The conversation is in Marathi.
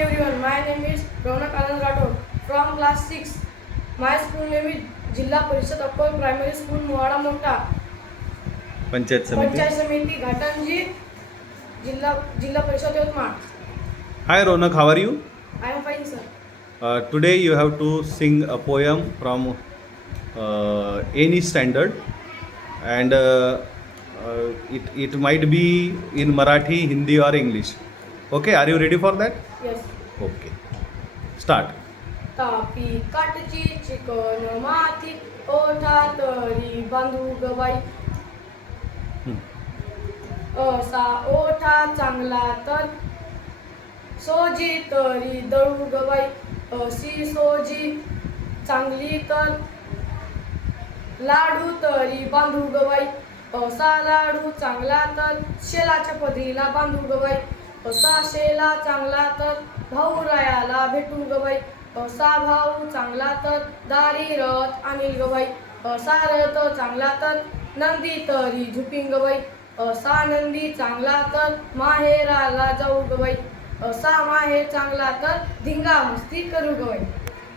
everyone, my name is Ronak Anand Rathod from class 6. My school name is Jilla Parishad Upper Primary School Muwada Mota, panchayat Panchayat समिती. Samiti Ghatanji, Jilla Parishad Yotmal. Hi Ronak, how are you? I am fine, sir. Today you have to sing a poem from any standard, and it might be in Marathi, Hindi or English. Okay, are you ready for that? Yes. Okay, start. तापी काटची चिकन माती ओठा तरी बांधू गवाई असा ओठा चांगला तर सोजी तरी दळू गवाई अशी सोजी चांगली तर लाडू तरी बांधू गवाई असा लाडू चांगला तर शेलाच्या पदरीला बांधू गवाई असा शेला चांगला तर भाऊ रायाला भेटू गवाई असा भाऊ चांगला तर दारी रथ आणील गवाई असा रथ चांगला तर नंदी तरी झुपिंग गवाई असा नंदी चांगला तर माहेराला जाऊ गवाई असा माहेर चांगला तर धिंगा मस्ती करू गवाई.